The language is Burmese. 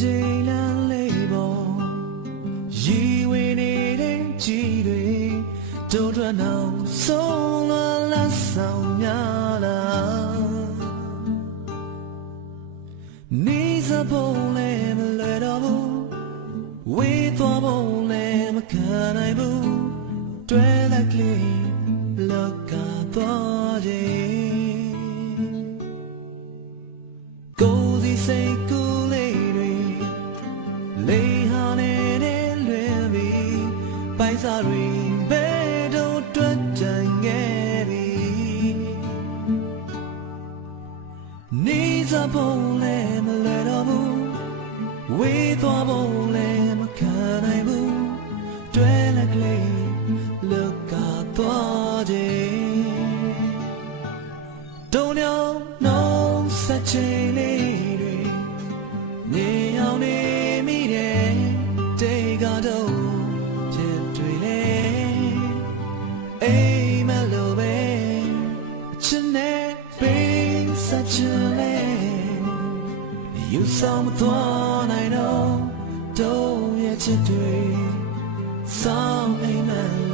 ချိန်လမ်းလေးပေါ်ရီဝင်နေတဲ့ကြည်တွေတို့ထွက်အောင်ဆုံးလာလက်ဆောင်များလားနေစပုံလည်းမလွယ်တော့ဘူးဝေးသွားပုံလည်းမခံနိုင်ဘူးတွဲလက်ကလေးလောကသွားခြင်းကိုယ်စီစိတ်ကူးလေးတွေလေဟာနေတဲ့လွယ်ပြီးပိုင်စားတွေဘယ်တော့တွတ်ကြံခဲ့ပြီနေစပုံလည်းမလွယ်တော့ဘူးဝေးသွားပုံလည်းမခံနိုင်ဘူးတွဲလက်ကလေးလောကသွားခြင်းတုံးရောင်နှုံးဆက်ချိန်လေးတွေနေအောင်နေမိတယ်တေကတော့ဖြစ်တွေလေအိမ်မလို့ပဲအချစ်နဲ့ပေးဆက်ချင်လေယူဆောင်မသွားနိုင်တော့တို့ရဲ့ချစ်တွေဆောင်အိမ်မ